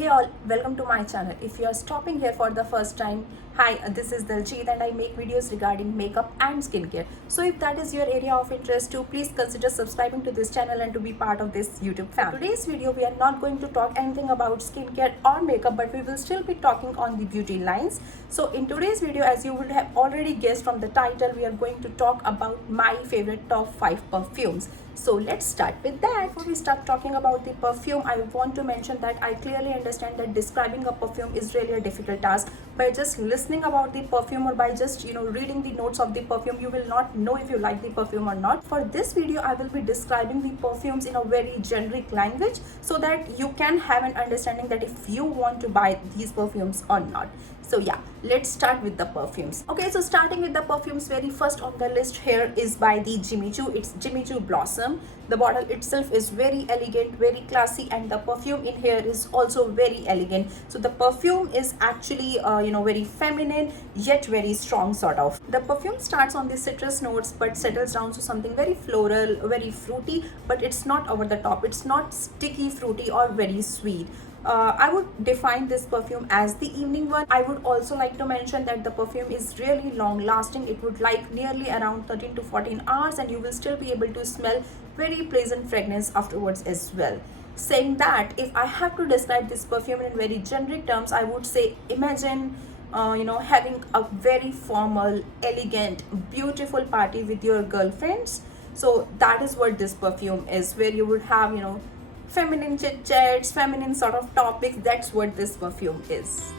Hey all, welcome to my channel. If you are stopping here for the first time, hi, this is Daljit and I make videos regarding makeup and skincare. So if that is your area of interest too, please consider subscribing to this channel and to be part of this YouTube family. In today's video, we are not going to talk anything about skincare or makeup, but we will still be talking on the beauty lines. So in today's video, as you would have already guessed from the title, we are going to talk about my favorite top 5 perfumes. So let's start with that. Before we start talking about the perfume, I want to mention that I clearly understand that describing a perfume is really a difficult task. By just listening about the perfume or by just reading the notes of the perfume, you will not know if you like the perfume or not. For this video, I will be describing the perfumes in a very generic language so that you can have an understanding that if you want to buy these perfumes or not. So yeah, let's start with the perfumes. Okay, so starting with the perfumes, very first on the list here is by the Jimmy Choo. It's Jimmy Choo Blossom. The bottle itself is very elegant, very classy, and the perfume in here is also very elegant. So the perfume is actually very feminine yet very strong sort of. The perfume starts on the citrus notes but settles down to something very floral, very fruity, but it's not over the top. It's not sticky fruity or very sweet. I would define this perfume as the evening one. I would also like to mention that the perfume is really long lasting. It would like nearly around 13 to 14 hours and you will still be able to smell very pleasant fragrance afterwards as well. Saying that, if I have to describe this perfume in very generic terms, I would say imagine having a very formal, elegant, beautiful party with your girlfriends. So that is what this perfume is, where you would have feminine chit chats, feminine sort of topics. That's what this perfume is.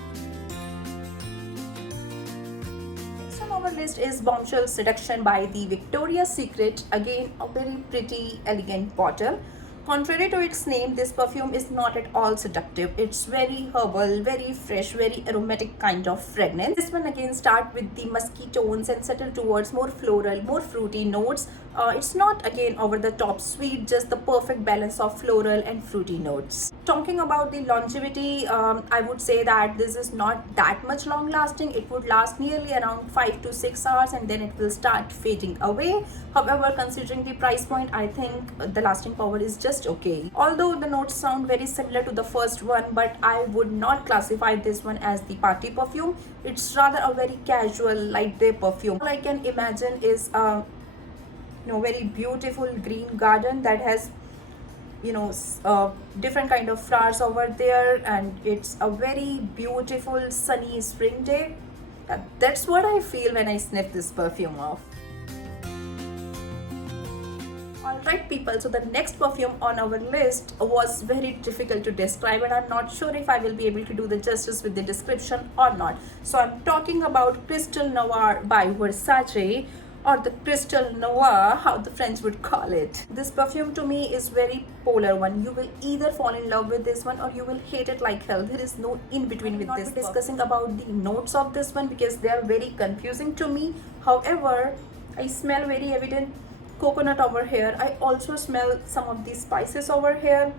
Next on our list is Bombshell Seduction by the Victoria's Secret. Again, a very pretty, elegant bottle. Contrary to its name, this perfume is not at all seductive. It's very herbal, very fresh, very aromatic kind of fragrance. This one again starts with the musky tones and settle towards more floral, more fruity notes. It's not again over the top sweet, just the perfect balance of floral and fruity notes. Talking about the longevity, I would say that this is not that much long lasting. It would last nearly around 5 to 6 hours and then it will start fading away. However, considering the price point, I think the lasting power is just okay. Although the notes sound very similar to the first one, but I would not classify this one as the party perfume. It's rather a very casual light day perfume. All I can imagine is very beautiful green garden that has different kind of flowers over there, and it's a very beautiful sunny spring day. That's what I feel when I sniff this perfume off. Alright people, so the next perfume on our list was very difficult to describe and I'm not sure if I will be able to do the justice with the description or not. So I'm talking about Crystal Noir by Versace, or the Crystal Noir, how the French would call it. This perfume to me is very polar one. You will either fall in love with this one or you will hate it like hell. There is no in between with this. Discussing about the notes of this one because they are very confusing to me. However, I smell very evident coconut over here. I also smell some of these spices over here.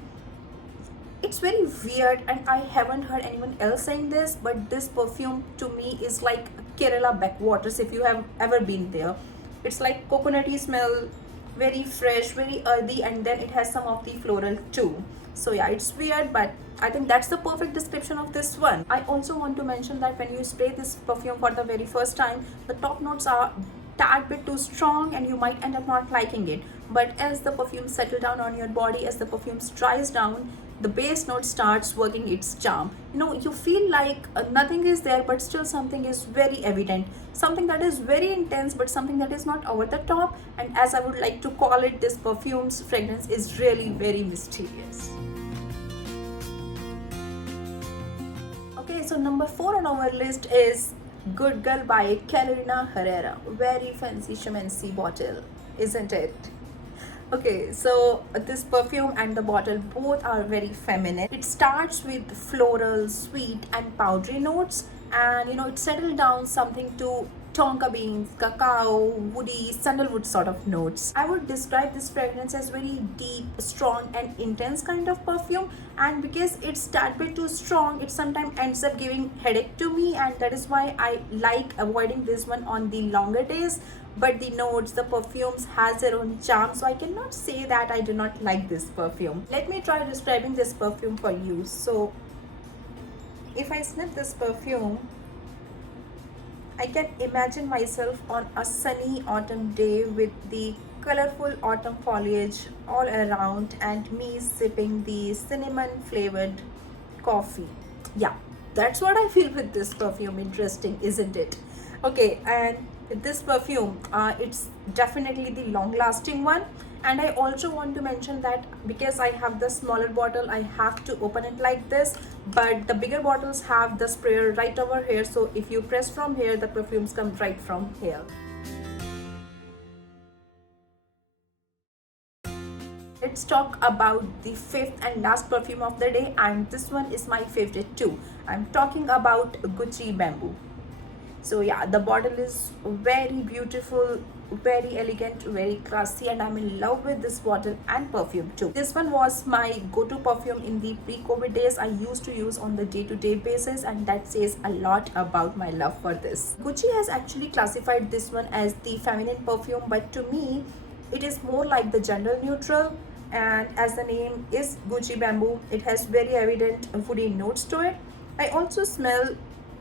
It's very weird and I haven't heard anyone else saying this, but this perfume to me is like Kerala backwaters if you have ever been there. It's like coconutty smell, very fresh, very earthy, and then it has some of the floral too. So yeah, it's weird, but I think that's the perfect description of this one. I also want to mention that when you spray this perfume for the very first time, the top notes are tad bit too strong and you might end up not liking it. But as the perfume settles down on your body, as the perfume dries down, the base note starts working its charm. You feel like nothing is there, but still something is very evident. Something that is very intense, but something that is not over the top. And as I would like to call it, this perfume's fragrance is really very mysterious. Okay, so number 4 on our list is Good Girl by Carolina Herrera. Very fancy schmancy bottle, isn't it? Okay, so this perfume and the bottle both are very feminine. It starts with floral, sweet and powdery notes, and it settles down something to tonka beans, cacao, woody, sandalwood sort of notes. I would describe this fragrance as very deep, strong and intense kind of perfume, and because it's that bit too strong, it sometimes ends up giving headache to me, and that is why I like avoiding this one on the longer days. But the notes, the perfumes has their own charm, so I cannot say that I do not like this perfume. Let me try describing this perfume for you. So If I sniff this perfume, I can imagine myself on a sunny autumn day with the colorful autumn foliage all around and me sipping the cinnamon flavored coffee. Yeah, that's what I feel with this perfume. Interesting, isn't it? Okay, and this perfume, it's definitely the long lasting one. And I also want to mention that because I have the smaller bottle, I have to open it like this, but the bigger bottles have the sprayer right over here, so if you press from here, the perfumes come right from here. Let's talk about the fifth and last perfume of the day, and this one is my favorite too. I'm talking about Gucci Bamboo. So yeah, the bottle is very beautiful, very elegant, very classy, and I'm in love with this bottle and perfume too. This one was my go-to perfume in the pre-COVID days. I used to use on the day-to-day basis, and that says a lot about my love for this. Gucci has actually classified this one as the feminine perfume, but to me it is more like the gender neutral. And as the name is Gucci Bamboo, it has very evident woody notes to it. I also smell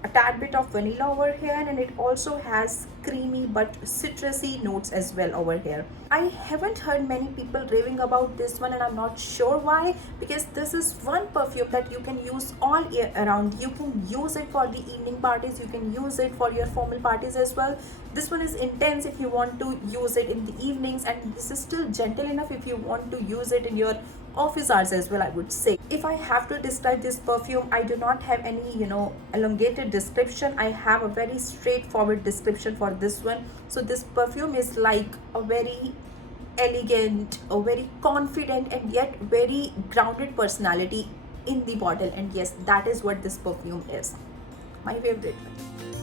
a tad bit of vanilla over here, and it also has creamy but citrusy notes as well over here. I haven't heard many people raving about this one, and I'm not sure why, because this is one perfume that you can use all year around. You can use it for the evening parties, you can use it for your formal parties as well. This one is intense if you want to use it in the evenings, and this is still gentle enough if you want to use it in your office hours as well, I would say. If I have to describe this perfume, I do not have any elongated description. I have a very straightforward description for this one. So this perfume is like a very elegant, a very confident, and yet very grounded personality in the bottle. And yes, that is what this perfume is, my favorite one.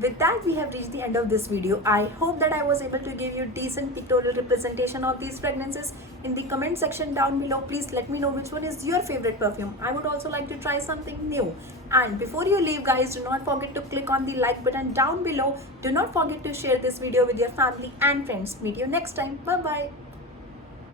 With that, we have reached the end of this video. I hope that I was able to give you decent pictorial representation of these fragrances. In the comment section down below, please let me know which one is your favorite perfume. I would also like to try something new. And before you leave guys, do not forget to click on the like button down below. Do not forget to share this video with your family and friends. Meet you next time. Bye bye.